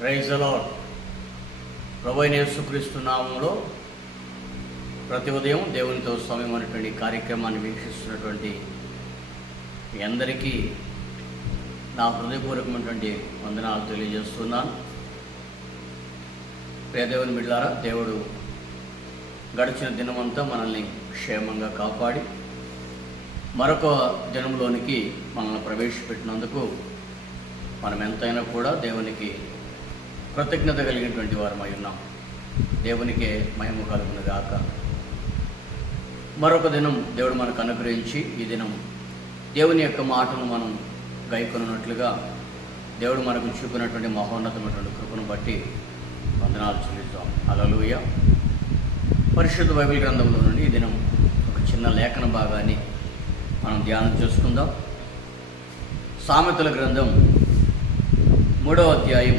Praise the lord. ప్రభువైన యేసుక్రీస్తు నామములో ప్రతి ఉదయం దేవునితో సమయం అనేటువంటి కార్యక్రమాన్ని వీక్షిస్తున్నటువంటి మీ అందరికీ నా హృదయపూర్వకమైనటువంటి వందనాలు తెలియజేస్తున్నాను. ప్రియ దేవుని బిడ్డలారా, దేవుడు గడిచిన దినమంతా మనల్ని క్షేమంగా కాపాడి మరొక దినంలోనికి మనల్ని ప్రవేశపెట్టినందుకు మనం ఎంతైనా కూడా దేవునికి కృతజ్ఞత కలిగినటువంటి వారమై ఉన్నాం. దేవునికే మహిమ కలుగును గాక. మరొక దినం దేవుడు మనకు అనుగ్రహించి ఈ దినం దేవుని యొక్క మాటను మనం గైకొన్నట్లుగా దేవుడు మనకు చూపినటువంటి మహోన్నతమైనటువంటి కృపను బట్టి వందనాలు చెల్లిస్తాం. హల్లెలూయా. పరిశుద్ధ బైబిల్ గ్రంథంలో నుండి ఈ దినం ఒక చిన్న లేఖన భాగాన్ని మనం ధ్యానం చేసుకుందాం. సామెతల గ్రంథం 3వ అధ్యాయం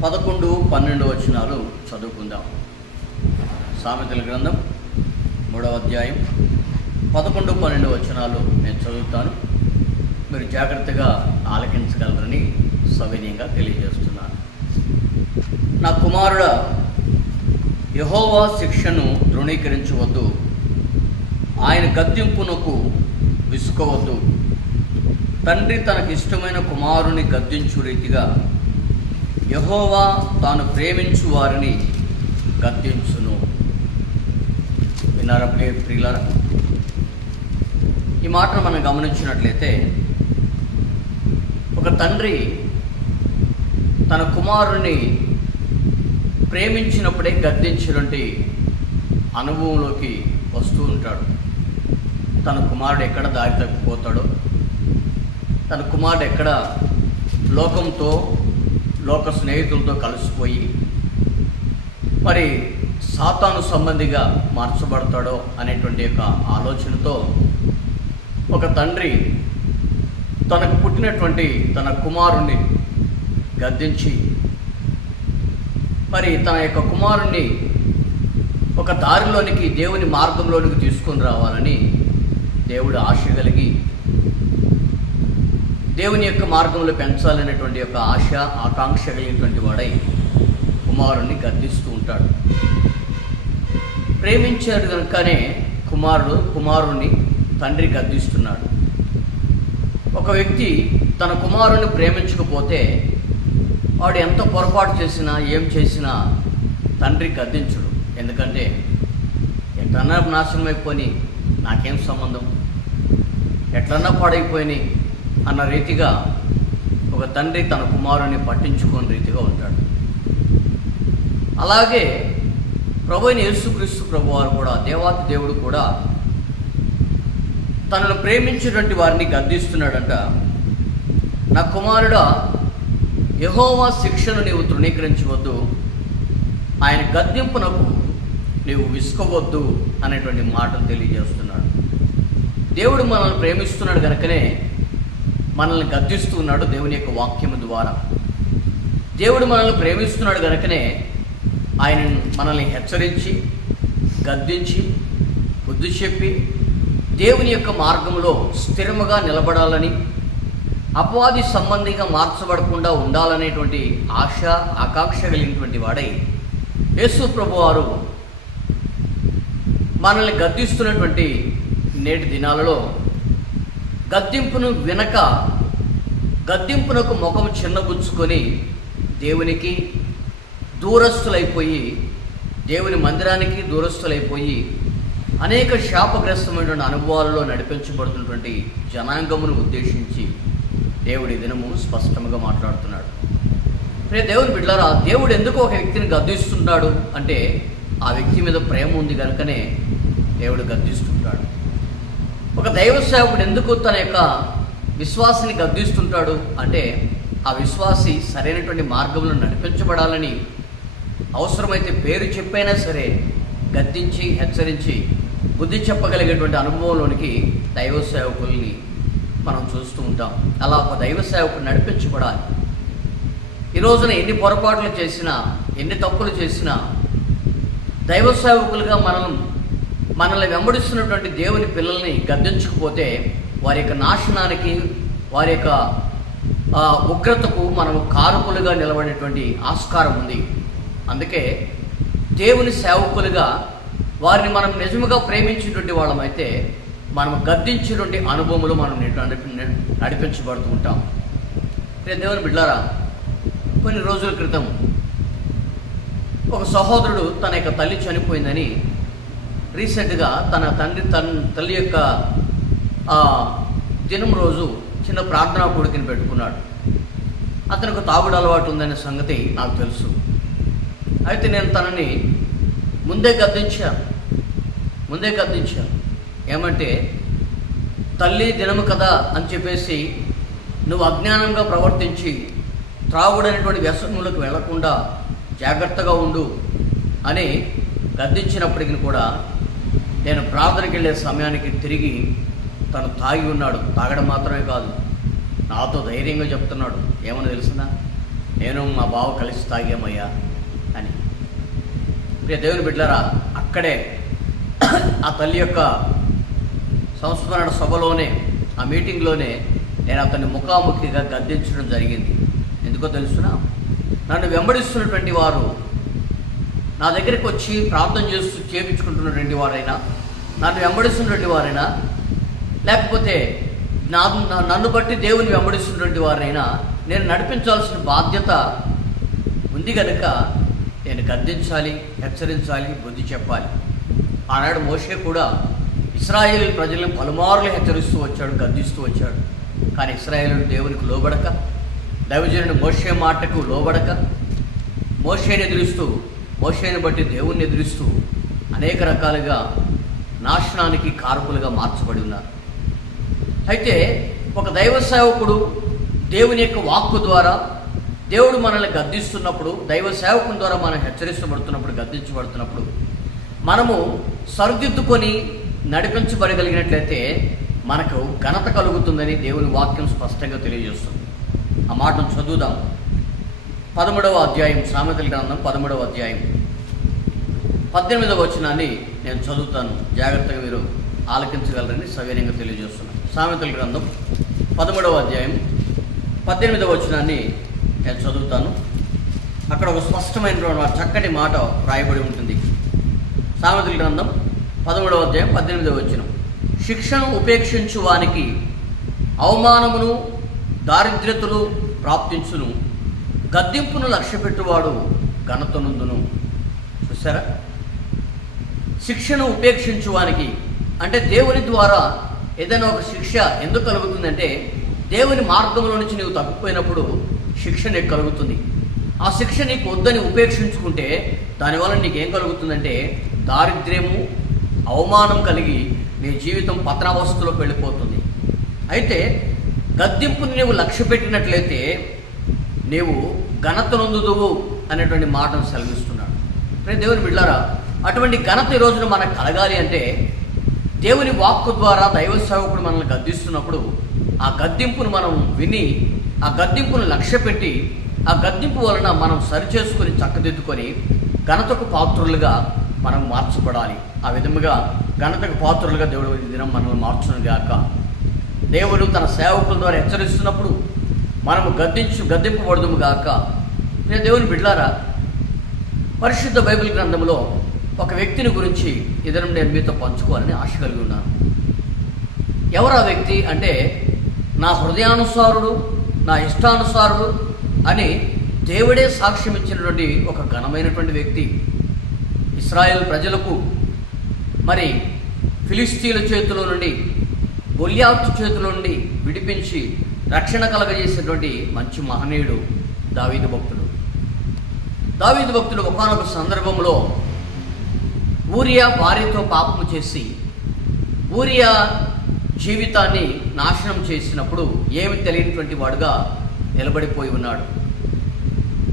11, 12 వచనాలు చదువుకుందాం. సామెతల గ్రంథం 3వ అధ్యాయం 11, 12 వచనాలు నేను చదువుతాను. మీరు జాగ్రత్తగా ఆలకించగలరని సవినయంగా తెలియజేస్తున్నాను. నా కుమారుడా, యెహోవా శిక్షను తృణీకరించవద్దు, ఆయన గద్దింపునకు విసుకోవద్దు. తండ్రి తనకు ఇష్టమైన కుమారుని గద్దించు రీతిగా యెహోవా తాను ప్రేమించు వారిని గద్దించును. విన్నారా ప్రియులారా? ఈ మాటను మనం గమనించినట్లయితే, ఒక తండ్రి తన కుమారుని ప్రేమించినప్పుడే గద్దించినటువంటి అనుభవంలోకి వస్తూ ఉంటాడు. తన కుమారుడు ఎక్కడ దారి తప్పిపోతాడో, తన కుమారుడు ఎక్కడ లోకంతో, లోక స్నేహితులతో కలిసిపోయి మరి సాతాను సంబంధిగా మార్చబడతాడో అనేటువంటి యొక్క ఆలోచనతో ఒక తండ్రి తనకు పుట్టినటువంటి తన కుమారుణ్ణి గద్దించి మరి తన యొక్క కుమారుణ్ణి ఒక దారిలోనికి, దేవుని మార్గంలోనికి తీసుకొని రావాలని దేవుడు ఆశ కలిగి దేవుని యొక్క మార్గంలో పెంచాలనేటువంటి యొక్క ఆశ, ఆకాంక్ష కలిగినటువంటి వాడై కుమారుణ్ణి గద్దిస్తూ ఉంటాడు. ప్రేమించాడు కనుకనే కుమారుణ్ణి తండ్రి గద్దిస్తున్నాడు. ఒక వ్యక్తి తన కుమారుణ్ణి ప్రేమించకపోతే వాడు ఎంత పొరపాటు చేసినా, ఏం చేసినా తండ్రి గద్దించడు. ఎందుకంటే ఎట్లన్నా నాశనం అయిపోయి నాకేం సంబంధం, ఎట్లన్నా పాడైపోయినాయి అన్న రీతిగా ఒక తండ్రి తన కుమారుని పట్టించుకోని రీతిగా ఉంటాడు. అలాగే ప్రభువైన యేసుక్రీస్తు ప్రభువారు కూడా, దేవాతి దేవుడు కూడా తనను ప్రేమించినటువంటి వారిని గద్దిస్తున్నాడంట. నా కుమారుడా, యెహోవా శిక్షను నీవు తృణీకరించవద్దు, ఆయన గద్దింపునకు నీవు విసుకోవద్దు అనేటువంటి మాటలు తెలియజేస్తున్నాడు. దేవుడు మనల్ని ప్రేమిస్తున్నాడు కనుకనే మనల్ని గద్దిస్తూ ఉన్నాడు. దేవుని యొక్క వాక్యము ద్వారా దేవుడు మనల్ని ప్రేమిస్తున్నాడు కనుకనే ఆయన మనల్ని హెచ్చరించి, గద్దించి, బుద్ధి చెప్పి దేవుని యొక్క మార్గంలో స్థిరముగా నిలబడాలని, అపవాది సంబంధిగా మార్చబడకుండా ఉండాలనేటువంటి ఆశ, ఆకాంక్ష కలిగినటువంటి వాడై యేసు ప్రభువారు మనల్ని గద్దిస్తున్నటువంటి నేటి దినాలలో గద్దింపును వినక, గద్దింపునకు ముఖం చిన్నబుచ్చుకొని దేవునికి దూరస్తులైపోయి, దేవుని మందిరానికి దూరస్తులైపోయి అనేక శాపగ్రస్తమైనటువంటి అనుభవాలలో నడిపించబడుతున్నటువంటి జనాంగమును ఉద్దేశించి దేవుడి దినము స్పష్టంగా మాట్లాడుతున్నాడు. దేవుని బిడ్డలారా, దేవుడు ఎందుకు ఒక వ్యక్తిని గద్దిస్తున్నాడు అంటే ఆ వ్యక్తి మీద ప్రేమ ఉంది కనుకనే దేవుడు గద్దిస్తుంటాడు. ఒక దైవ సేవకుడు ఎందుకు తన యొక్క విశ్వాసిని గద్దిస్తుంటాడు అంటే ఆ విశ్వాసి సరైనటువంటి మార్గంలో నడిపించబడాలని, అవసరమైతే పేరు చెప్పైనా సరే గద్దించి, హెచ్చరించి, బుద్ధి చెప్పగలిగేటువంటి అనుభవంలోనికి దైవ సేవకుల్ని మనం చూస్తూ ఉంటాం. అలా ఒక దైవ సేవకుడు నడిపించబడాలి. ఈ రోజున ఎన్ని పొరపాట్లు చేసినా, ఎన్ని తప్పులు చేసినా దైవ సేవకులుగా మనల్ని వెంబడిస్తున్నటువంటి దేవుని పిల్లల్ని గద్దించకపోతే వారి యొక్క నాశనానికి, వారి యొక్క ఉగ్రతకు మనము కారకులుగా నిలబడేటువంటి ఆస్కారం ఉంది. అందుకే దేవుని సేవకులుగా వారిని మనం నిజముగా ప్రేమించినటువంటి వాళ్ళమైతే మనం గద్దించినటువంటి అనుభవములు మనం నడిపించబడుతూ ఉంటాం. దేవుని బిడ్డలారా, కొన్ని రోజుల క్రితం ఒక సహోదరుడు తన యొక్క తల్లి చనిపోయిందని రీసెంట్గా తన తల్లి యొక్క దినం రోజు చిన్న ప్రార్థనా కూడికని పెట్టుకున్నాడు. అతనికి తాగుడు అలవాటు ఉందనే సంగతి నాకు తెలుసు. అయితే నేను తనని ముందే గద్దించాను. ఏమంటే, తల్లి దినము కదా అని చెప్పేసి నువ్వు అజ్ఞానంగా ప్రవర్తించి త్రాగుడనేటువంటి వ్యసనములకు వెళ్లకుండా జాగ్రత్తగా ఉండు అని గద్దించినప్పటికీ కూడా నేను ప్రార్థనకి వెళ్ళే సమయానికి తిరిగి తను తాగి ఉన్నాడు. తాగడం మాత్రమే కాదు, నాతో ధైర్యంగా చెప్తున్నాడు. ఏమని తెలుసునా, నేను మా బావ కలిసి తాగామయ్యా అని. దేవుని బిడ్డలారా, అక్కడే ఆ తల్లి యొక్క సంస్మరణ సభలోనే, ఆ మీటింగ్లోనే నేను అతన్ని ముఖాముఖిగా గద్దించడం జరిగింది. ఎందుకో తెలుసునా, నన్ను వెంబడిస్తున్నటువంటి వారు, నా దగ్గరికి వచ్చి ప్రార్థన చేస్తూ చేయించుకుంటున్నటువంటి వారైనా, నన్ను వెంబడిస్తున్నటువంటి వారైనా, లేకపోతే నన్ను బట్టి దేవుని వెంబడిస్తున్నటువంటి వారైనా నేను నడిపించాల్సిన బాధ్యత ఉంది కనుక నేను గద్దించాలి, హెచ్చరించాలి, బుద్ధి చెప్పాలి. ఆనాడు మోషే కూడా ఇశ్రాయేలు ప్రజలను పలుమార్లు హెచ్చరిస్తూ వచ్చాడు, గద్దిస్తూ వచ్చాడు. కానీ ఇశ్రాయేలు దేవునికి లోబడక, దైవజనుడు మోషే మాటకు లోబడక, మోషేని బట్టి దేవుణ్ణి ఎదిరిస్తూ అనేక రకాలుగా నాశనానికి కారకులుగా మార్చబడి ఉన్నారు. అయితే ఒక దైవ సేవకుడు దేవుని యొక్క వాక్కు ద్వారా దేవుడు మనల్ని గద్దిస్తున్నప్పుడు, దైవ సేవకుని ద్వారా మనం హెచ్చరించబడుతున్నప్పుడు, గద్దించబడుతున్నప్పుడు మనము సరిదిద్దుకొని నడిపించబడగలిగినట్లయితే మనకు ఘనత కలుగుతుందని దేవుని వాక్యం స్పష్టంగా తెలియజేస్తుంది. ఆ మాటను చదువుదాం. 13వ అధ్యాయం, సామెతల గ్రంథం 13వ అధ్యాయం 18వ వచనాన్ని నేను చదువుతాను. జాగ్రత్తగా మీరు ఆలకించగలరని సవినయంగా తెలియజేస్తున్నాను. సామెతల గ్రంథం 13వ అధ్యాయం 18వ వచనాన్ని నేను చదువుతాను. అక్కడ ఒక స్పష్టమైన చక్కటి మాట రాయబడి ఉంటుంది. సామెతల గ్రంథం 13వ అధ్యాయం 18వ వచనం, శిక్షను ఉపేక్షించు వానికి అవమానమును దారిద్ర్యతలు ప్రాప్తించును, గద్దింపును లక్ష్యపెట్టువాడు ఘనతనుందును. చూసారా, శిక్షను ఉపేక్షించువానికి అంటే దేవుని ద్వారా ఏదైనా ఒక శిక్ష ఎందుకు కలుగుతుందంటే, దేవుని మార్గంలో నుంచి నీవు తప్పిపోయినప్పుడు శిక్ష నీకు కలుగుతుంది. ఆ శిక్ష నీకు వద్దని ఉపేక్షించుకుంటే దానివల్ల నీకేం కలుగుతుందంటే దారిద్ర్యము, అవమానం కలిగి నీ జీవితం పతనావస్థలోకి వెళ్ళిపోతుంది. అయితే గద్దింపుని నీవు లక్ష్య పెట్టినట్లయితే నీవు ఘనత నొందుదువు అనేటువంటి మాటను సెలవిస్తున్నాడు. దేవుని బిడ్డలారా, అటువంటి ఘనత ఈ రోజున మనకు కలగాలి అంటే దేవుని వాక్కు ద్వారా దైవ సేవకుడు మనల్ని గద్దిస్తున్నప్పుడు ఆ గద్దింపును మనం విని, ఆ గద్దింపును లక్ష్య పెట్టి, ఆ గద్దింపు వలన మనం సరిచేసుకొని చక్కదిద్దుకొని ఘనతకు పాత్రులుగా మనం మార్చబడాలి. ఆ విధముగా ఘనతకు పాత్రులుగా దేవుడు ఈ దినం మనల్ని మార్చును గాక. దేవుడు తన సేవకుల ద్వారా హెచ్చరిస్తున్నప్పుడు మనము గద్దింపబడదుము గాక. నేను దేవుని బిడ్డలారా, పరిశుద్ధ బైబిల్ గ్రంథంలో ఒక వ్యక్తిని గురించి ఈ దినం నేను మీతో పంచుకోవాలని ఆశ కలిగి ఉన్నాను. ఎవరు ఆ వ్యక్తి అంటే, నా హృదయానుసారుడు, నా ఇష్టానుసారుడు అని దేవుడే సాక్ష్యం ఇచ్చినటువంటి ఒక ఘనమైనటువంటి వ్యక్తి. ఇశ్రాయేల్ ప్రజలకు మరి ఫిలిస్తీన్ల చేతిలో నుండి, గొల్యాతు చేతిలో నుండి విడిపించి రక్షణ కలగజేసినటువంటి మంచి మహనీయుడు దావీదు భక్తుడు. దావీదు భక్తుడు ఒకానొక సందర్భంలో ఊరియా భార్యతో పాపము చేసి ఊరియా జీవితాన్ని నాశనం చేసినప్పుడు ఏమి తెలియనటువంటి వాడుగా నిలబడిపోయి ఉన్నాడు.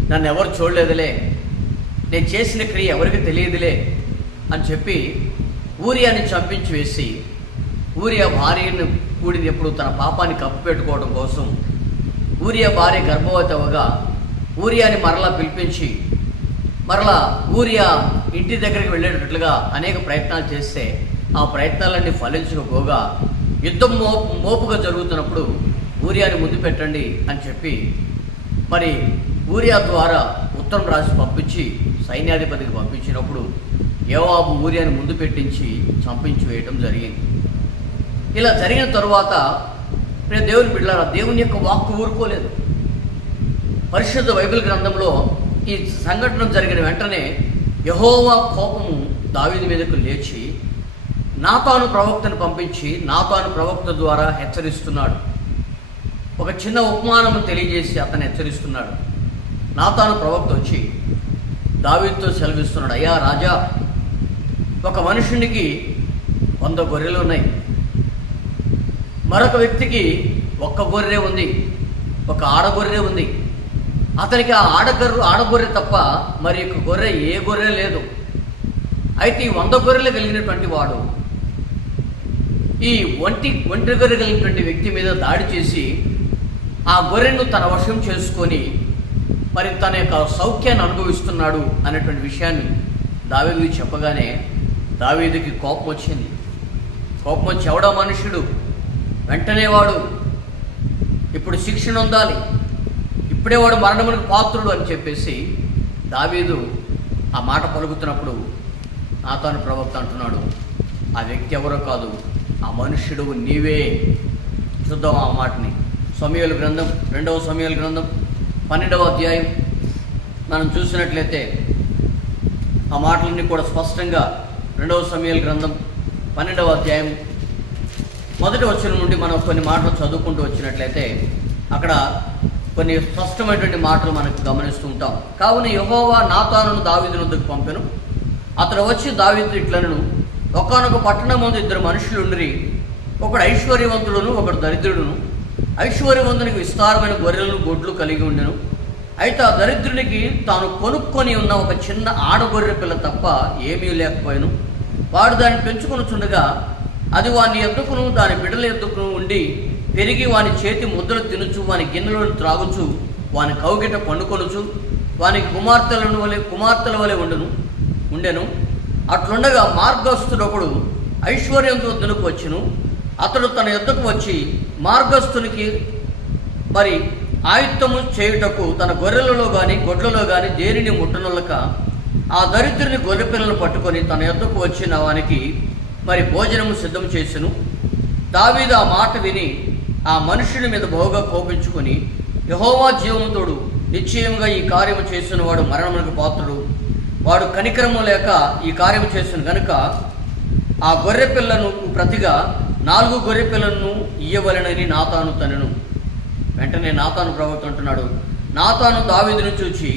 నన్ను ఎవరు చూడలేదులే, నేను చేసిన క్రియ ఎవరికి తెలియదులే అని చెప్పి ఊరియాని చంపించి వేసి, ఊరియా భార్యను కూడినప్పుడు తన పాపాన్ని కప్పిపెట్టుకోవడం కోసం ఊరియా భార్య గర్భవతి అవ్వగా ఊరియాని మరలా పిలిపించి మరలా ఊరియా ఇంటి దగ్గరికి వెళ్ళేటట్లుగా అనేక ప్రయత్నాలు చేస్తే ఆ ప్రయత్నాలన్నీ ఫలించకపోగా యుద్ధం మోపుగా జరుగుతున్నప్పుడు ఊరియాని ముందు పెట్టండి అని చెప్పి మరి ఊరియా ద్వారా ఉత్తరం రాసి పంపించి సైన్యాధిపతికి పంపించినప్పుడు యోవాబు ఊరియాని ముందు పెట్టించి చంపించి వేయటం జరిగింది. ఇలా జరిగిన తరువాత దేవుని బిడ్డలారా, దేవుని యొక్క వాక్కు ఊరుకోలేదు. పరిశుద్ధ బైబిల్ గ్రంథంలో ఈ సంఘటన జరిగిన వెంటనే యెహోవా కోపము దావీదు మీదకు లేచి నాతాను ప్రవక్తను పంపించి నాతాను ప్రవక్త ద్వారా హెచ్చరిస్తున్నాడు. ఒక చిన్న ఉపమానం తెలియజేసి అతను హెచ్చరిస్తున్నాడు. నాతాను ప్రవక్త వచ్చి దావీదుతో సెలవిస్తున్నాడు, అయ్యా రాజా, ఒక మనుషునికి 100 గొర్రెలు ఉన్నాయి, మరొక వ్యక్తికి 1 గొర్రె ఉంది, ఒక ఆడగొర్రె ఉంది. అతనికి ఆ ఆడగొర్రె తప్ప మరి ఒక గొర్రె ఏ గొర్రె లేదు. అయితే ఈ 100 గొర్రెలు కలిగినటువంటి వాడు ఈ ఒంటి గొర్రె కలిగినటువంటి వ్యక్తి మీద దాడి చేసి ఆ గొర్రెను తన వశం చేసుకొని మరి తన యొక్క సౌఖ్యాన్ని అనుభవిస్తున్నాడు అనేటువంటి విషయాన్ని దావీదుకి చెప్పగానే దావీదుకి కోపం వచ్చింది. కోపం వచ్చి ఎవడో మనుషుడు, వెంటనే వాడు ఇప్పుడు శిక్షణ పొందాలి, ఇప్పుడే వాడు మరణమునికి పాత్రుడు అని చెప్పేసి దావీదు ఆ మాట పలుకుతున్నప్పుడు నాతాను ప్రవక్త అంటున్నాడు, ఆ వ్యక్తి ఎవరో కాదు, ఆ మనుష్యుడు నీవే. చూద్దాం ఆ మాటని. సమూయేలు గ్రంథం 2వ సమూయేలు గ్రంథం 12వ అధ్యాయం మనం చూసినట్లయితే ఆ మాటలన్నీ కూడా స్పష్టంగా 2వ సమూయేలు గ్రంథం 12వ అధ్యాయం 1వ వచనం నుండి మనం కొన్ని మాటలు చదువుకుంటూ వచ్చినట్లయితే అక్కడ కొన్ని స్పష్టమైనటువంటి మాటలు మనకు గమనిస్తూ ఉంటాం. కావున యెహోవా నాతానును దావీదు వద్దకు పంపెను. అతడు వచ్చి దావీదు ఇట్లనెను, ఒకానొక పట్టణమందు 2 మనుషులు ఉండిరి, ఒకడు ఐశ్వర్యవంతుడును ఒకడు దరిద్రుడును. ఐశ్వర్యవంతునికి విస్తారమైన గొర్రెలను గొడ్లు కలిగి ఉండెను. అయితే ఆ దరిద్రునికి తాను కొనుక్కొని ఉన్న ఒక చిన్న ఆడగొర్రె పిల్ల తప్ప ఏమీ లేకపోయాను. వాడు దాన్ని పెంచుకొనుచుండగా అది వాని ఎద్దుకును దాని బిడ్డల ఎద్దుకును ఉండి పెరిగి వాని చేతి ముద్దలు తినుచు, వాని గిన్నెలను త్రాగుచు, వాని కౌగిట పండుకొనుచు, వానికి కుమార్తెల వలె ఉండెను. అట్లుండగా మార్గస్థుడొకడు ఐశ్వర్యంతో వద్దకు వచ్చెను. అతడు తన యొద్దకు వచ్చి మార్గస్థునికి మరి ఆయుత్తము చేయుటకు తన గొర్రెలలో కానీ గొడ్లలో కానీ దేనిని ముట్టనొల్లక ఆ దరిద్రుని గొర్రె పిల్లలను పట్టుకొని తన యొద్దకు వచ్చిన వానికి మరి భోజనము సిద్ధం చేసెను. దావీదు ఆ మాట విని ఆ మనుషుని మీద బహుగా కోపించుకొని, యెహోవా జీవముతోడు, నిశ్చయంగా ఈ కార్యము చేసిన వాడు మరణమునకు పాత్రుడు, వాడు కనికరము లేక ఈ కార్యము చేసిన గనుక ఆ గొర్రె పిల్లను ప్రతిగా 4 గొర్రె పిల్లలను ఇయ్యవలెనని నాతాను తనెను. వెంటనే నాతాను ప్రవక్త అంటున్నాడు, నాతాను దావీదును చూచి,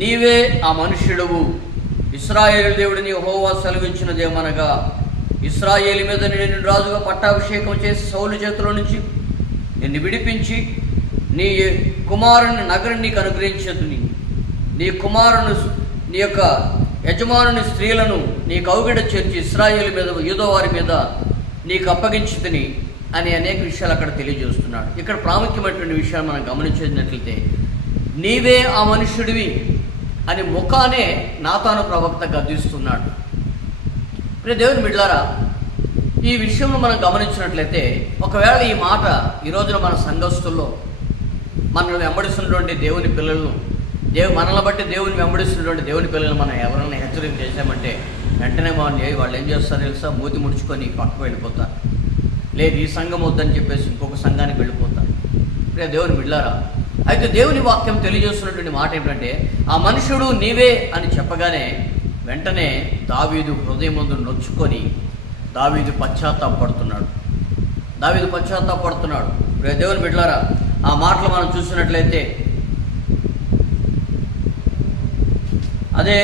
నీవే ఆ మనుష్యుడవు. ఇశ్రాయేలు దేవుడిని యెహోవా సెలవిచ్చినదేమనగా, ఇశ్రాయేలు మీద నేను రాజుగా పట్టాభిషేకం చేసి సౌలు చేతిలో నుంచి నిన్ను విడిపించి నీ కుమారుని నగరం నీకు అనుగ్రహించదుని, నీ కుమారుని నీ యొక్క యజమానుని స్త్రీలను నీ కౌగిట చేర్చి ఇశ్రాయేలు మీద యూదా వారి మీద నీకు అప్పగించుతుని అని అనేక విషయాలు అక్కడ తెలియజేస్తున్నాడు. ఇక్కడ ప్రాముఖ్యమైనటువంటి విషయాలు మనం గమనించినట్లయితే నీవే ఆ మనుష్యుడివి అని ముఖానే నాతాను ప్రవక్త గద్దిస్తున్నాడు. ప్రియ దేవుని బిడ్డలారా, ఈ విషయంలో మనం గమనించినట్లయితే ఒకవేళ ఈ మాట ఈ రోజున మన సంఘస్థుల్లో మనల్ని వెంబడిస్తున్నటువంటి దేవుని పిల్లలను మనల్ని బట్టి దేవుని వెంబడిస్తున్నటువంటి దేవుని పిల్లలను మనం ఎవరైనా హెచ్చరిక చేశామంటే వెంటనే వాళ్ళు ఏం చేస్తారో తెలుసా, మూతి ముడుచుకొని పక్కకు వెళ్ళిపోతారు. లేదు ఈ సంఘం వద్దని చెప్పేసి ఇంకొక సంఘానికి వెళ్ళిపోతారు. ప్రియ దేవుని బిడ్డలారా, అయితే దేవుని వాక్యం తెలియజేస్తున్నటువంటి మాట ఏమిటంటే ఆ మనుషుడు నీవే అని చెప్పగానే వెంటనే దావీదు హృదయం ముందు నొచ్చుకొని దావీదు పశ్చాత్తాపడుతున్నాడు. ప్రియ దేవుని బిడ్డలారా, ఆ మాటలు మనం చూసినట్లయితే అదే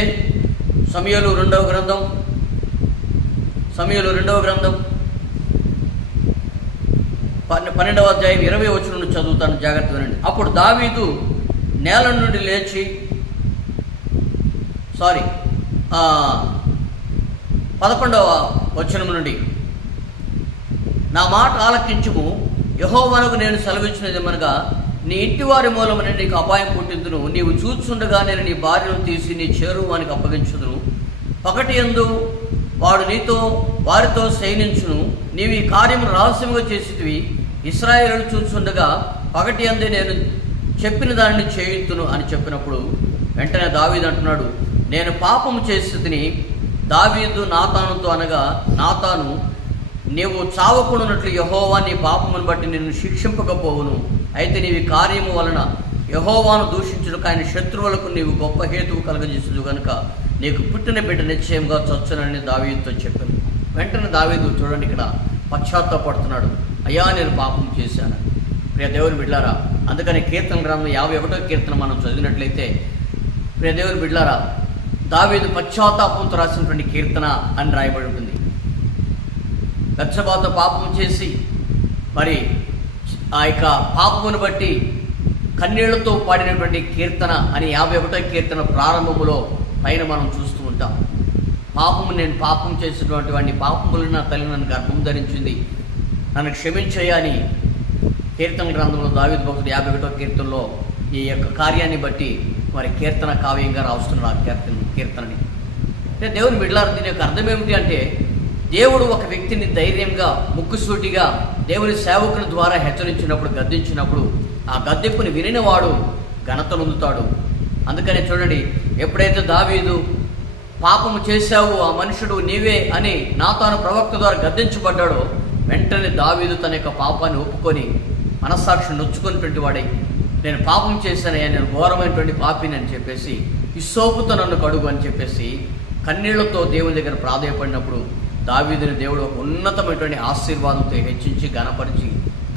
సమూయేలు 2వ గ్రంథం 12వ అధ్యాయం 20వ వచనం నుండి చదువుతాను, జాగ్రత్త వినండి. అప్పుడు దావీదు నేల నుండి లేచి 11వ వచనం నుండి, నా మాట ఆలకించుము, యెహోవాకు నేను సెలవిచ్చినదేమనగా, నీ ఇంటి వారి మూలమని నీకు అపాయం పుట్టిందును. నీవు చూచుండగా నేను నీ భార్యను తీసి నీ చేరువానికి అప్పగించుదును. పగటి యందు వాడు వారితో శయనించును. నీవు ఈ కార్యము రహస్యంగా చేసితివి. ఇశ్రాయేలు చూస్తుండగా పగటి అందే నేను చెప్పిన దానిని చేయుతును అని చెప్పినప్పుడు వెంటనే దావీదు అంటున్నాడు, నేను పాపము చేసి దావీదు నాతానుతో అనగా, నాతాను, నీవు చావకుండానట్లు యెహోవా నీ పాపమును బట్టి నిన్ను శిక్షింపకపోవును. అయితే నీవి కార్యము వలన యెహోవాను దూషించుటకు ఆయన శత్రువులకు నీవు గొప్ప హేతువు కలగజేసుదు కనుక నీకు పుట్టిన బిడ్డ నిశ్చయంగా చచ్చునని దావీదుతో చెప్పాను. వెంటనే దావీదు చూడండి ఇక్కడ పశ్చాత్తాపడుతున్నాడు, అయ్యా నేను పాపం చేశాను. ప్రియ దేవుని బిడ్డలారా, అందుకని కీర్తన గ్రంథం 51వ కీర్తన మనం చదివినట్లయితే, ప్రియ దేవుని బిడ్డలారా, దావీదు పశ్చాత్తాపంతో రాసినటువంటి కీర్తన అని రాయబడి ఉంటుంది. బత్షెబాతో పాపం చేసి మరి ఆ యొక్క పాపమును బట్టి కన్నీళ్లతో పాడినటువంటి కీర్తన అని 51వ కీర్తన ప్రారంభములో పైన మనం చూస్తూ ఉంటాం. నేను పాపం చేసినటువంటి వాడిని, పాపములు నా తల్లి నన్ను గర్భం ధరించింది, నన్ను క్షమించయ్యా అని కీర్తన గ్రంథంలో దావీదు భక్తుడు 51వ కీర్తనలో ఈ యొక్క కార్యాన్ని బట్టి మరి కీర్తన కావ్యంగా రాస్తున్నాడు ఆ కీర్తనని. అంటే దేవుని బిడ్డలారా, దీని యొక్క అర్థం ఏమిటి అంటే, దేవుడు ఒక వ్యక్తిని ధైర్యంగా ముక్కుసూటిగా దేవుని సేవకుని ద్వారా హెచ్చరించినప్పుడు, గద్దించినప్పుడు ఆ గద్దింపుని వినినవాడు ఘనత నొందుతాడు. అందుకనే చూడండి, ఎప్పుడైతే దావీదు పాపము చేశావు ఆ మనుషుడు నీవే అని నాతాను ప్రవక్త ద్వారా గద్దించబడ్డాడో, వెంటనే దావీదు తన యొక్క పాపాన్ని ఒప్పుకొని మనస్సాక్షి నొచ్చుకున్నటువంటి వాడై, నేను పాపం చేశానయ్యా, నేను ఘోరమైనటువంటి పాపిని అని చెప్పేసి, హిస్సోపుతో నన్ను కడుగు అని చెప్పేసి కన్నీళ్లతో దేవుని దగ్గర ప్రాధేయపడినప్పుడు దావీదుని దేవుడు ఒక ఉన్నతమైనటువంటి ఆశీర్వాదంతో హెచ్చించి ఘనపరిచి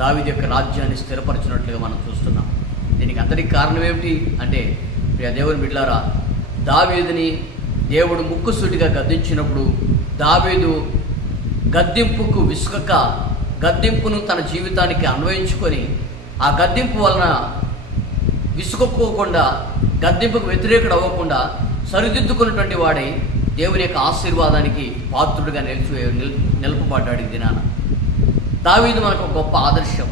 దావీదు యొక్క రాజ్యాన్ని స్థిరపరిచినట్లుగా మనం చూస్తున్నాం. దీనికి అందరికీ కారణం ఏమిటి అంటే, ప్రియ దేవుని బిడ్డలారా, దావీదుని దేవుడు ముక్కుసూటిగా గద్దించినప్పుడు దావీదు గద్దింపుకు విసుగక గద్దింపును తన జీవితానికి అన్వయించుకొని ఆ గద్దింపు వలన విసుగొక్కోకుండా, గద్దింపుకు వ్యతిరేకుడు అవ్వకుండా సరిదిద్దుకున్నటువంటి వాడై దేవుని యొక్క ఆశీర్వాదానికి పాత్రుడిగా నిలుపబడ్డాడు. ఈ దినాన దావీదు మనకు ఒక గొప్ప ఆదర్శం.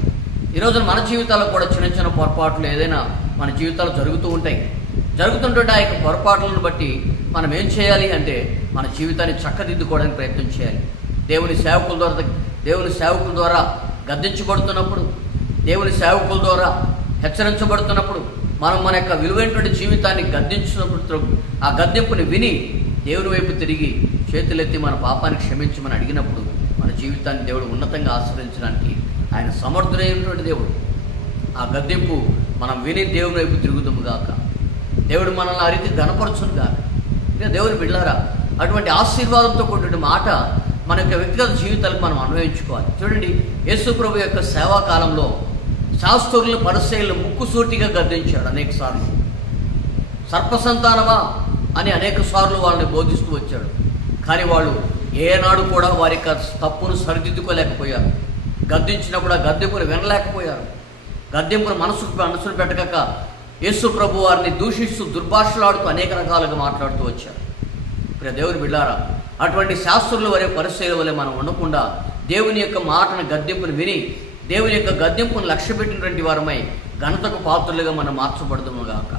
ఈరోజు మన జీవితాల్లో కూడా చిన్న చిన్న పొరపాట్లు ఏదైనా మన జీవితాలు జరుగుతూ ఉంటాయి. జరుగుతుంటే ఆ యొక్క పొరపాట్లను బట్టి మనం ఏం చేయాలి అంటే, మన జీవితాన్ని చక్కదిద్దుకోవడానికి ప్రయత్నం చేయాలి. దేవుని సేవకుల ద్వారా గద్దించబడుతున్నప్పుడు, దేవుని సేవకుల ద్వారా హెచ్చరించబడుతున్నప్పుడు, మనం మన యొక్క విలువైనటువంటి జీవితాన్ని గద్దించినప్పుడు ఆ గద్దింపుని విని దేవుని వైపు తిరిగి చేతులెత్తి మన పాపాన్ని క్షమించమని అడిగినప్పుడు మన జీవితాన్ని దేవుడు ఉన్నతంగా ఆశీర్వదించడానికి ఆయన సమర్థుడైనటువంటి దేవుడు. ఆ గద్దింపు మనం విని దేవుని వైపు తిరుగుతాము గాక, దేవుడు మనల్ని ఆ రీతి ఘనపరచును గాక. దేవుని బిడ్డలారా, అటువంటి ఆశీర్వాదంతో కూడిన మాట మన యొక్క వ్యక్తిగత జీవితాలకు మనం అన్వయించుకోవాలి. చూడండి, యేసు ప్రభు యొక్క సేవా కాలంలో శాస్త్రులను పరిసయ్యులను ముక్కుసూటిగా గద్దించాడు అనేక సార్లు. సర్పసంతానమా అని అనేక సార్లు వాళ్ళని బోధిస్తూ వచ్చాడు. కానీ వాళ్ళు ఏనాడు కూడా వారి యొక్క తప్పును సరిదిద్దుకోలేకపోయారు. గద్దించినప్పుడు ఆ గద్దింపును వినలేకపోయారు. గద్దింపును మనసును పెట్టక యేసు ప్రభు వారిని దూషిస్తూ దుర్భాషలాడుతూ అనేక రకాలుగా మాట్లాడుతూ వచ్చారు. ప్రియ దేవుని బిడ్డలారా, అటువంటి శాస్త్రుల వరే పరిశీలన వలె మనం ఉండకుండా దేవుని యొక్క మాటను గద్దింపును విని దేవుని యొక్క గద్దింపును లక్ష్య పెట్టినటువంటి వారమై ఘనతకు పాత్రలుగా మనం మార్చబడదుము గాక.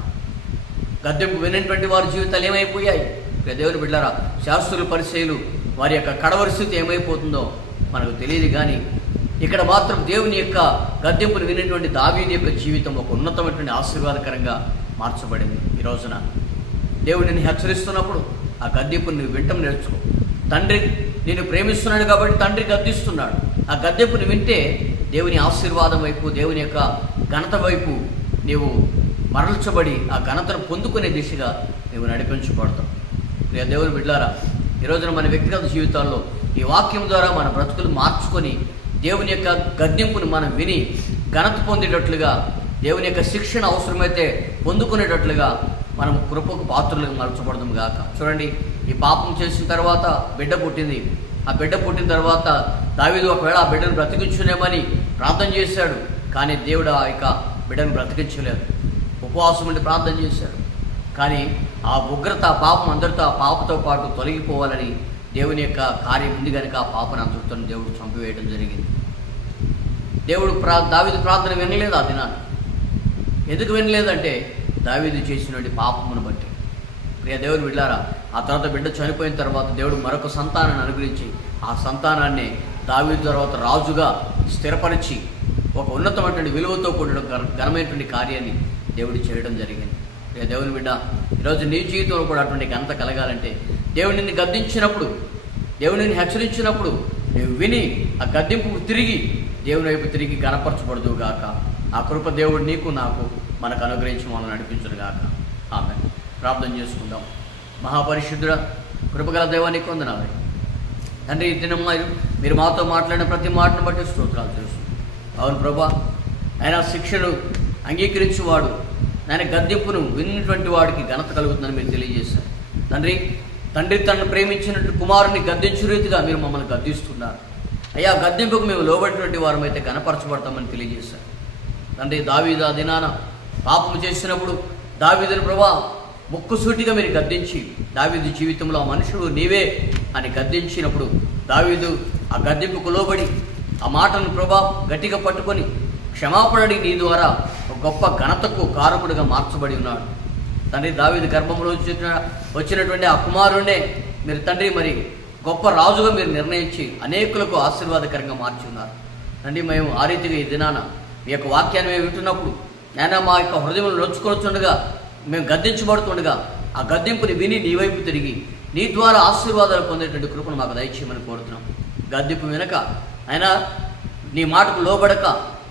గద్దింపు వినేటువంటి వారి జీవితాలు ఏమైపోయాయి? ప్రియ దేవుని బిడ్డలారా, శాస్త్రుల పరిశీలు వారి యొక్క కడవరిస్థితి ఏమైపోతుందో మనకు తెలియదు. కానీ ఇక్కడ మాత్రం దేవుని యొక్క గద్దింపును వినేటువంటి దావీదు యొక్క జీవితం ఒక ఉన్నతమైనటువంటి ఆశీర్వాదకరంగా మార్చబడింది. ఈ రోజున దేవుడిని హెచ్చరిస్తున్నప్పుడు ఆ గద్దింపును నువ్వు వింటం నేర్చుకో. తండ్రి నిన్ను ప్రేమిస్తున్నాడు కాబట్టి తండ్రి గద్దిస్తున్నాడు. ఆ గద్దింపును వింటే దేవుని ఆశీర్వాదం వైపు, దేవుని యొక్క ఘనత వైపు నీవు మరల్చబడి ఆ ఘనతను పొందుకునే దిశగా నీవు నడిపించబడతావు. దేవుని బిడ్డలారా, ఈ రోజున మన వ్యక్తిగత జీవితాల్లో ఈ వాక్యం ద్వారా మన బ్రతుకులు మార్చుకొని దేవుని యొక్క గద్దింపుని మనం విని ఘనత పొందేటట్లుగా, దేవుని యొక్క శిక్షణ అవసరమైతే పొందుకునేటట్లుగా మనం కృపకు పాత్రలుగా మలచబడదాం గాక. చూడండి, ఈ పాపం చేసిన తర్వాత బిడ్డ పుట్టింది. ఆ బిడ్డ పుట్టిన తర్వాత దావీదు ఒకవేళ ఆ బిడ్డను బ్రతికించునేమని ప్రార్థన చేశాడు. కానీ దేవుడు ఆ యొక్క బిడ్డను బ్రతికించలేదు. ఉపవాసం ఉండి ప్రార్థన చేశాడు. కానీ ఆ ఉగ్రత, ఆ పాపం అందరితో ఆ పాపతో పాటు తొలగిపోవాలని దేవుని యొక్క కార్యం ఉంది కనుక ఆ పాపను అంతటితో దేవుడు చంపివేయడం జరిగింది. దేవుడు దావీదు ప్రార్థన వినలేదు ఆ దినాన్ని. ఎందుకు వినలేదంటే దావీదు చేసినటువంటి పాపమును బట్టి. ప్రియ దేవుని బిడ్డలారా, ఆ తర్వాత బిడ్డ చనిపోయిన తర్వాత దేవుడు మరొక సంతానాన్ని అనుగ్రహించి ఆ సంతానాన్ని దావీదు తర్వాత రాజుగా స్థిరపరిచి ఒక ఉన్నతమైనటువంటి విలువతో కూడిన ఘనమైనటువంటి కార్యాన్ని దేవుడు చేయడం జరిగింది. దేవుని బిడ్డ, ఈరోజు నీ జీవితంలో కూడా అటువంటి ఘనత కలగాలంటే దేవుడిని గద్దించినప్పుడు, దేవుడిని హెచ్చరించినప్పుడు నువ్వు విని ఆ గద్దింపుకు తిరిగి దేవుని వైపు తిరిగి గణపరచబడదు గాక. ఆ కృప దేవుడు నీకు నాకు మనకు అనుగ్రహించి మనల్ని నడిపించును గాక. ఆమె ప్రార్థన చేసుకుందాం. మహాపరిశుద్ధుడ, కృపగల దేవానికి వందనాలు తండ్రి. ఈ దినం మీరు మాతో మాట్లాడిన ప్రతి మాటను బట్టి స్తోత్రాలు తెలుసు. అవును ప్రభా, ఆయన శిక్షను అంగీకరించువాడు, ఆయన గద్దింపును విన్నటువంటి వాడికి ఘనత కలుగుతుందని మీరు తెలియజేశారు తండ్రి. తండ్రి తనను ప్రేమించినట్టు కుమారుని గద్దించు రీతిగా మీరు మమ్మల్ని గద్దిస్తున్నారు అయ్యా. గద్దింపుకు మేము లోబడినటువంటి వారమైతే గణపరచబడతామని తెలియజేశారు తండ్రి. దావీదు ఆ దినాన పాపము చేసినప్పుడు దావీదుని ప్రభా ముక్కుసూటిగా మీరు గద్దించి, దావీదు జీవితంలో ఆ మనుషుడు నీవే అని గద్దించినప్పుడు దావీదు ఆ గద్దింపుకు లోబడి ఆ మాటను ప్రభా గట్టిగా పట్టుకొని క్షమాపణని నీ ద్వారా ఒక గొప్ప ఘనతకు కారకుడిగా మార్చబడి ఉన్నాడు తండ్రి. దావీదు గర్భంలో వచ్చినటువంటి ఆ కుమారుణ్ణే మీరు తండ్రి మరి గొప్ప రాజుగా మీరు నిర్ణయించి అనేకులకు ఆశీర్వాదకరంగా మార్చి ఉన్నారు తండ్రి. మేము ఆ రీతిగా ఈ దినాన మీ యొక్క వాక్యాన్ని మేము వింటున్నప్పుడు నేను మా యొక్క హృదయంలో నొచ్చుకొచ్చుండగా, మేము గద్దించబడుతుండగా ఆ గద్దింపుని విని నీ వైపు తిరిగి నీ ద్వారా ఆశీర్వాదాలు పొందేటువంటి కృపను మాకు దయచేయమని కోరుతున్నాం. గద్దింపు వెనక ఆయన నీ మాటకు లోబడక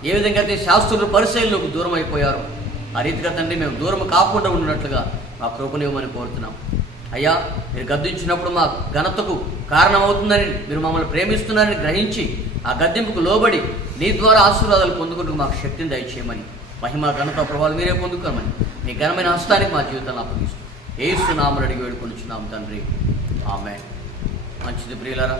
ఏ విధంగా అయితే శాస్త్రులు పరిశీలనకు దూరం అయిపోయారో ఆ రీతిగా తండ్రి మేము దూరం కాకుండా ఉన్నట్లుగా మా కృపనివ్వమని కోరుతున్నాం అయ్యా. మీరు గద్దించినప్పుడు మా ఘనతకు కారణమవుతుందని, మీరు మమ్మల్ని ప్రేమిస్తున్నారని గ్రహించి ఆ గద్దింపుకు లోబడి నీ ద్వారా ఆశీర్వాదాలు పొందుకుంటూ మాకు శక్తిని దయచేయమని, మహిమ ఘనత ప్రభావాలు మీరే పొందుకోమని మీ ఘనమైన హస్తానికి మా జీవితాన్ని అప్పగిస్తాం. యేసు నామములో అడిగి వేడుకొనుచున్నాం తండ్రి, ఆమేన్. మంచిది ప్రియులారా,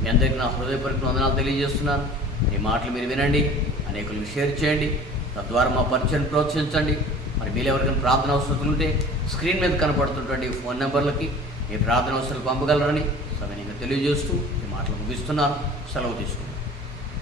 మీ అందరికీ నా హృదయపూర్వక వందనాలు తెలియజేస్తున్నాను. మీ మాటలు మీరు వినండి, అనేకులకు షేర్ చేయండి, తద్వారా మా పరిచయం ప్రోత్సహించండి. మరి మీరు ఎవరికైనా ప్రార్థన అవసరం ఉంటే స్క్రీన్ మీద కనపడుతున్నటువంటి ఫోన్ నెంబర్లకి మీ ప్రార్థన అవసరాలు పంపగలరని సవినయంగా తెలియజేస్తూ ఈ మాటలు ముగిస్తున్నాను. సెలవు తీసుకుంటాను.